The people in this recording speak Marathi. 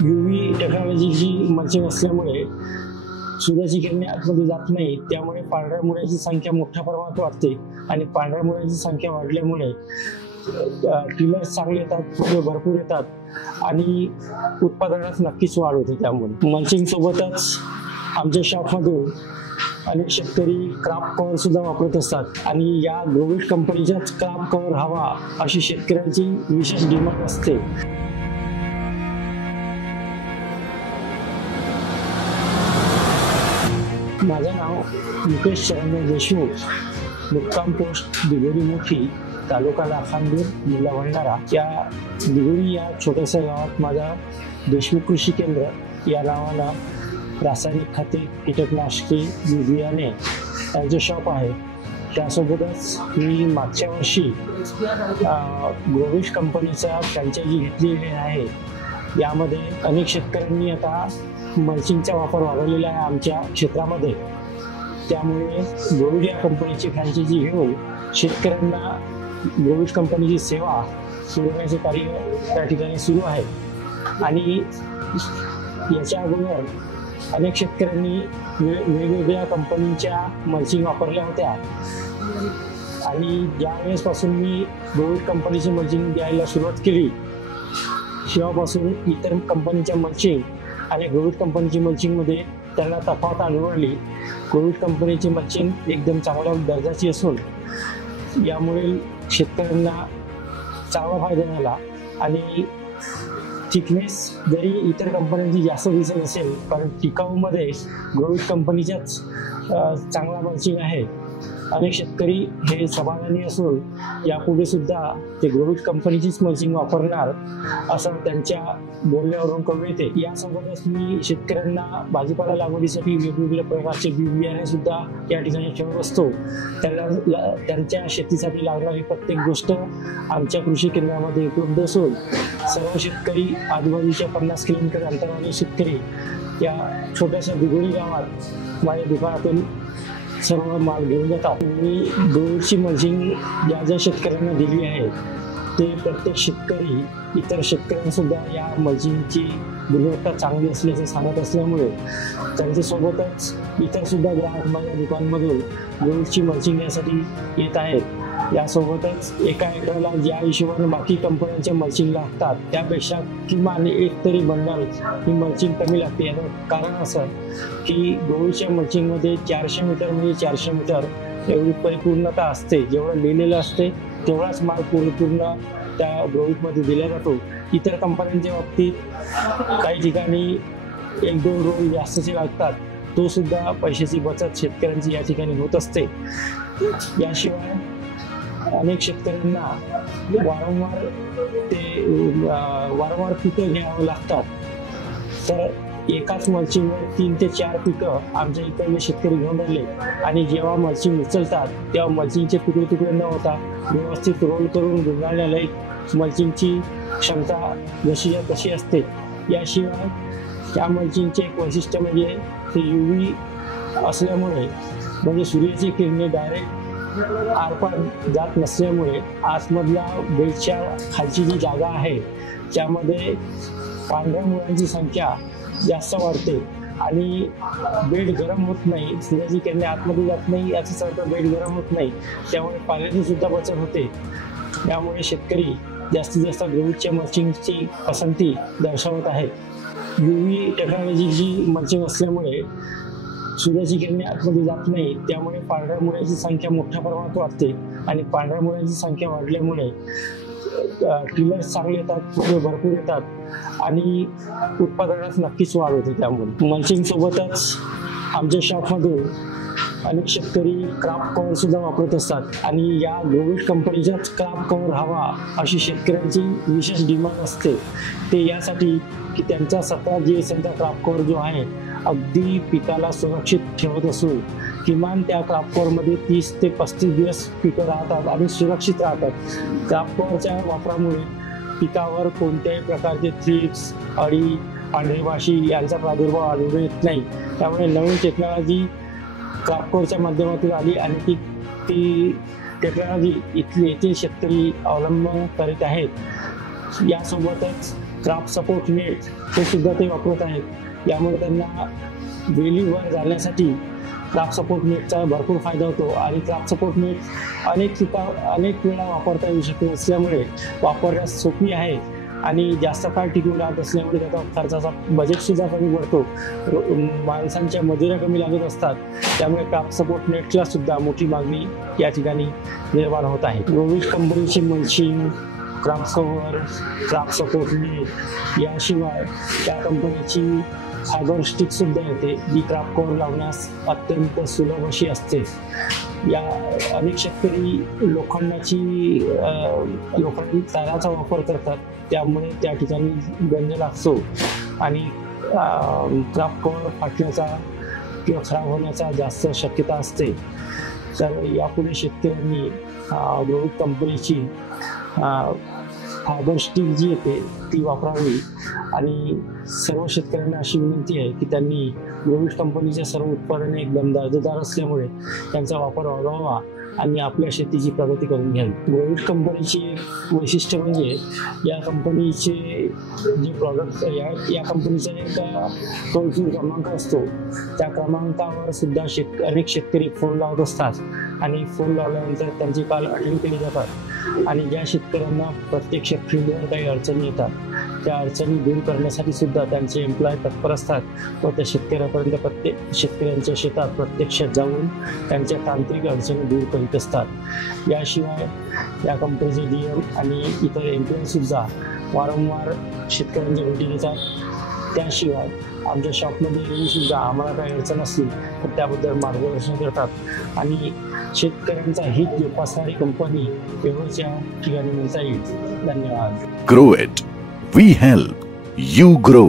UV टेक्नॉलॉजीची मल्चिंग असल्यामुळे सूर्याची किरणे आतमध्ये जात नाही, त्यामुळे पांढऱ्या मुळ्याची संख्या मोठ्या प्रमाणात वाढते आणि पांढऱ्या मुळ्याची संख्या वाढल्यामुळे टिलर्स चांगले येतात, फुले भरपूर येतात आणि उत्पादनात नक्कीच वाढ होते। त्यामुळे मल्चिंग सोबतच आमच्या शॉपमधून अनेक शेतकरी क्राफ्ट कव्हर सुद्धा वापरत असतात आणि या ग्रोविट कंपनीचाच क्राफ्ट कव्हर हवा अशी शेतकऱ्यांची विशेष डिमांड असते। माझं नाव मुकेश चरण देशमुख, मुक्काम पोस्ट दिगोरी मोठी, तालुका लाखांदूर, जिल्हा भंडारा। या दिगोरी या छोट्याशा गावात माझा देशमुख कृषी केंद्र या नावानं रासायनिक खते, कीटकनाशके, बियाणे यांचे शॉप आहे। त्यासोबतच मी मागच्या वर्षी ग्रोविट कंपनीचा फ्रँचायझी घेतलेली आहे। यामध्ये अनेक शेतकऱ्यांनी आता मल्चिंगचा वापर वाढवलेला आहे आमच्या क्षेत्रामध्ये। त्यामुळे ग्रोविट या कंपनीची फ्रँचायझी घेऊन शेतकऱ्यांना ग्रोविट कंपनीची सेवा पुरवण्याचे कार्य त्या ठिकाणी सुरू आहे। आणि याच्या अगोदर अनेक शेतकऱ्यांनी वेगवेगळ्या कंपनीच्या मल्चिंग वापरल्या होत्या आणि ज्यावेळेसपासून मी ग्रोविट कंपनीची मल्चिंग द्यायला सुरुवात केली तेव्हापासून इतर कंपनीच्या मल्चिंग आणि ग्रोविट कंपनीची मल्चिंगमध्ये त्यांना तफावत आढळली। ग्रोविट कंपनीची मल्चिंग एकदम चांगल्या दर्जाची असून यामुळे शेतकऱ्यांना चांगला फायदा झाला आणि थिकनेस जरी इतर कंपन्यांची जास्त दिसत असेल पण टिकाऊमध्ये ग्रोविट कंपनीच्याच चांगला मल्चिंग आहे। अनेक शेतकरी हे समाधानी असून यापुढे सुद्धा ते ग्रोविट कंपनीचीच मल्चिंग वापरणार असं त्यांच्या बोलण्यावरून कळून येते। यासोबतच मी शेतकऱ्यांना भाजीपाला लागवडीसाठी वेगवेगळ्या प्रकारचे बियाणे सुद्धा या ठिकाणी ठेवत असतो। त्यांच्या शेतीसाठी लागणारी प्रत्येक गोष्ट आमच्या कृषी केंद्रामध्ये उपलब्ध असून सर्व शेतकरी आजूबाजूच्या 50 किलोमीटर अंतरावरील शेतकरी या छोट्याशा दिगोरी गावात माझ्या दुकानातून सर्व माल घेऊन जातात। मी ग्रोविटची मल्चिंग ज्या शेतकऱ्यांना दिली आहे ते प्रत्येक शेतकरी इतर शेतकऱ्यांना सुद्धा या मल्चिंगची गुणवत्ता चांगली असल्याचे सांगत असल्यामुळे त्यांच्यासोबतच इतर सुद्धा ग्राहक माझ्या दुकानामधून ग्रोविटची मल्चिंग यासाठी येत आहेत। यासोबतच एका एकराला ज्या हिशोबाने बाकी कंपन्यांच्या मल्चिंग लागतात त्यापेक्षा किमान एक तरी बंडल ही मल्चिंग कमी लागते। याचं कारण असं की ग्रोविटच्या मल्चिंगमध्ये 400 मीटर म्हणजे 400 मीटर एवढी परिपूर्णता असते। जेवढं लिहिलेलं असते तेवढाच माल पूर्ण त्या ग्रोविटमध्ये दिला जातो। इतर कंपन्यांच्या बाबतीत काही ठिकाणी 1-2 रोल जास्तचे लागतात, तो सुद्धा पैशाची बचत शेतकऱ्यांची या ठिकाणी होत असते। याशिवाय अनेक शेतकऱ्यांना वारंवार पिकं घ्यावं लागतात, तर एकाच मल्चिंगवर 3 ते 4 पिकं आमच्या इकडले शेतकरी घेऊन राहिले आणि जेव्हा मल्चिंग उचलतात तेव्हा मल्चिंगचे तुकडे न होता व्यवस्थित रोल करून गुंडाळण्याला मल्चिंगची क्षमता जशीच्या तशी असते। याशिवाय त्या मल्चिंगचे एक वैशिष्ट्य म्हणजे ते UV असल्यामुळे म्हणजे सूर्याची किरणे डायरेक्ट आरपार जात नसल्यामुळे आतमधल्या बेडच्या खालची जी जागा आहे त्यामध्ये पांढऱ्या मुळ्यांची संख्या जास्त वाढते आणि बेड गरम होत नाही। सूर्याची किरणे आतमध्ये जात नाही याचा अर्थ बेड गरम होत नाही, त्यामुळे पाण्याची सुद्धा बचत होते। यामुळे शेतकरी जास्तीत जास्त ग्रोविटच्या मल्चिंगची पसंती दर्शवत आहेत। UV टेक्नॉलॉजीची मल्चिंग असल्यामुळे सूर्याची किरणे आतमध्ये जात नाही, त्यामुळे पांढऱ्या मुळ्याची संख्या मोठ्या प्रमाणात वाढते आणि पांढऱ्या मुळ्याची संख्या वाढल्यामुळे टिलर्स चांगले येतात, फुले भरपूर येतात आणि उत्पादनात नक्कीच वाढ होते। त्यामुळे मल्चिंग सोबतच आमच्या शॉपमधून अनेक शेतकरी क्राफ्ट कव्हर सुद्धा वापरत असतात आणि या ग्रोविट कंपनीचाच क्राफ्ट कव्हर हवा अशी शेतकऱ्यांची विशेष डिमांड असते। ते यासाठी की त्यांचा 17 GSMचा क्राफ्ट कव्हर जो आहे अगदी पिकाला सुरक्षित ठेवत असून किमान त्या क्राफ्ट कव्हरमध्ये 30 ते 35 दिवस पिकं राहतात आणि सुरक्षित राहतात। क्राफ्ट कव्हरच्या वापरामुळे पिकावर कोणत्याही प्रकारचे थ्रिप्स, अळी, पांढरी माशी यांचा प्रादुर्भाव आढळून येत नाही। त्यामुळे नवीन टेक्नॉलॉजी क्राफ्ट कव्हरच्या माध्यमातून आली आणि ती टेक्नॉलॉजी येथील शेतकरी अवलंबन करीत आहेत। यासोबतच क्राफ्ट सपोर्ट नेट हे सुद्धा ते वापरत आहेत। यामुळे त्यांना वेलीवर जाण्यासाठी क्राफ्ट सपोर्ट नेटचा भरपूर फायदा होतो आणि क्राफ्ट सपोर्ट नेट अनेक वेळा वापरता येऊ शकत असल्यामुळे वापरण्यास सोपी आहे आणि जास्त काळ टिकून राहत असल्यामुळे त्याचा खर्चाचा बजेटसुद्धा कमी पडतो, माणसांच्या मजुऱ्या कमी लागत असतात, त्यामुळे क्राफ्ट सपोर्ट नेटला सुद्धा मोठी मागणी या ठिकाणी निर्माण होत आहे। ग्रोविश कंपनीची mulching, craft cover, craft support net याशिवाय त्या कंपनीची फायबर स्टिक सुद्धा येते, जी क्राफ्ट कव्हर लावण्यास अत्यंत सुलभ अशी असते। या अनेक शेतकरी लोखंडी ताराचा वापर करतात, त्यामुळे त्या ठिकाणी गंज लागतो आणि क्राफ्ट कव्हर फाटण्याचा किंवा खराब होण्याचा जास्त शक्यता असते। तर यापुढे शेतकऱ्यांनी ग्रोविश कंपनीची फायबर स्टिक जी येते ती वापरावी आणि सर्व शेतकऱ्यांना अशी विनंती आहे की त्यांनी ग्रोविश कंपनीच्या सर्व उत्पादने एकदम दर्जेदार असल्यामुळे त्यांचा वापर वाढवावा आणि आपल्या शेतीची प्रगती करून घ्यावी। ग्रोविश कंपनीची एक वैशिष्ट्य म्हणजे या कंपनीचे जे प्रॉडक्ट या कंपनीचा एक टोल फ्री क्रमांक असतो, त्या क्रमांकावर सुद्धा अनेक शेतकरी फोन लावत असतात आणि फोन लावल्यानंतर त्यांची कॉल अटेंड केली जातात आणि ज्या शेतकऱ्यांना प्रत्यक्ष फील्डवर काही अडचणी येतात त्या अडचणी दूर करण्यासाठी सुद्धा त्यांचे एम्प्लॉय तत्पर असतात व त्या शेतकऱ्यापर्यंत प्रत्येक शेतकऱ्यांच्या शेतात प्रत्यक्षात जाऊन त्यांच्या तांत्रिक अडचणी दूर करीत असतात। याशिवाय या कंपनीचे DM आणि इतर एम्प्लॉय सुद्धा वारंवार शेतकऱ्यांच्या भेटी घेतात। त्याशिवाय आमच्या शॉपमध्ये येऊन सुद्धा आम्हाला काही अडचण असली तर त्याबद्दल मार्गदर्शन करतात आणि शेतकऱ्यांचा हित जोपासणारी कंपनी एवढंच या ठिकाणी म्हणता येईल। धन्यवाद। Grow it, we help, you grow.